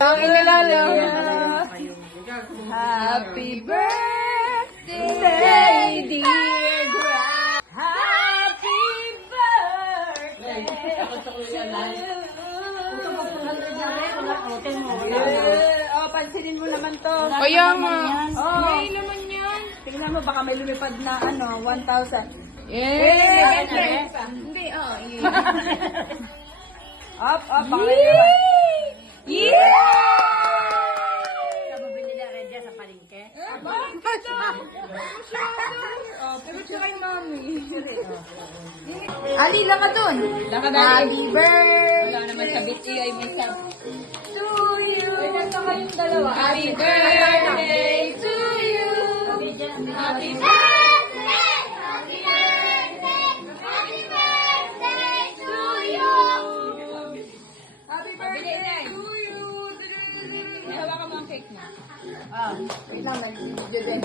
Ang inalala. Happy birthday, dear Gra. Happy birthday to you. Oh, pansinin mo naman to. Kaya nga. Oh. May laman yan. Tingnan mo, baka may lumipad na 1,000. Yeah. Hindi, oh. Up, baka may lumipad. Yeah! Pero siya kay mami. Ali, lang ka dun. Lakad, Ali. Happy birthday. Wala naman sa biti ay may sab. To you. Ay, kanta kayong dalawa. Happy birthday to you. Happy birthday. Happy birthday to you. Hawakan mo ang cake mo. Wait lang, nag-video din.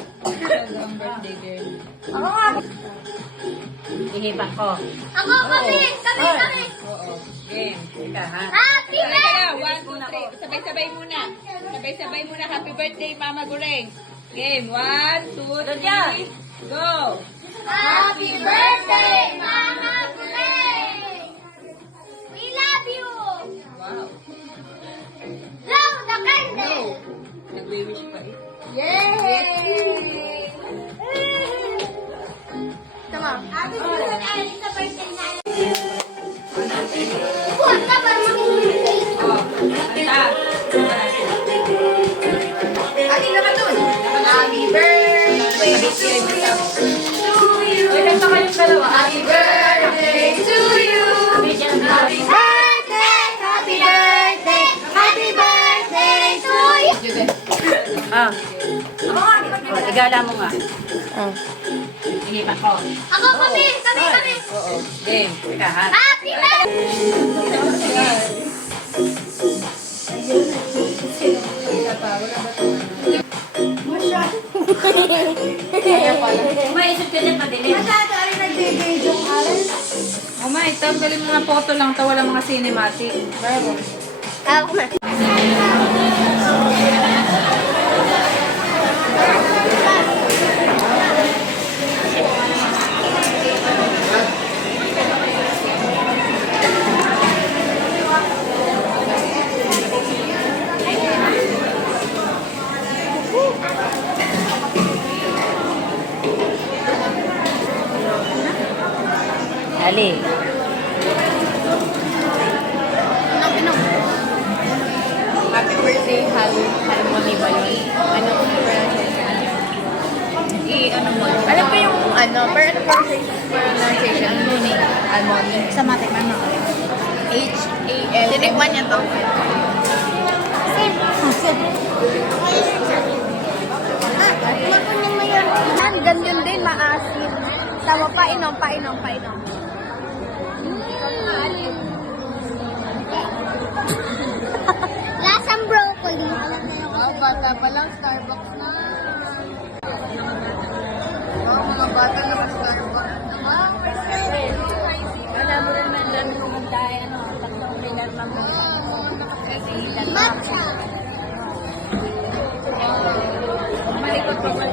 Ang birthday girl. Ako nga. Ihipan ko. Ako, kami! Oo. Game. Teka ha. Happy Teka lang. 1, 2, 3. Sabay-sabay muna. Sabay-sabay muna. Happy birthday, Mama Gureng. Game. 1, 2, 3. Go! Happy birthday, Mama Gulay! We love you! Wow. Blow the candle! Nag-wish pa eh. Yay! Come on. Happy birthday sa birthday na. Buwan ka para makikita. Oh. Kanta. Ali, lang ka dun. Happy birthday to you. Ay, kanta kayong dalawa. Happy birthday to you. Happy birthday, happy birthday, happy birthday to you. Ah. Oh, igala mo nga. Ihipan ko. Ako, kami! Oo. Game. Teka ha. Happy birthday! Maisip ka din padilim. Masyado ay nag-video yung alas. Oh my, tanggalin mo nga photo lang. Wala mga cinematic. Bravo. Ako na. Ali. Happy birthday, harmony ba yun? Ano ko pronunciation? Ano mo? Alam ko yung pronunciation? Harmony. Sa matik man ako. H-A-L. Tinikman niya to. Ganyan din, maasin. Tama, painom. Lasang broccoli. Wow, bata pa lang, Starbucks na. Wow, mga bata na ba Starbucks? Wala mo rin man lang pumunta, tatlong pilar na mo. Nakakasilan. Matcha. Malikot pa ba?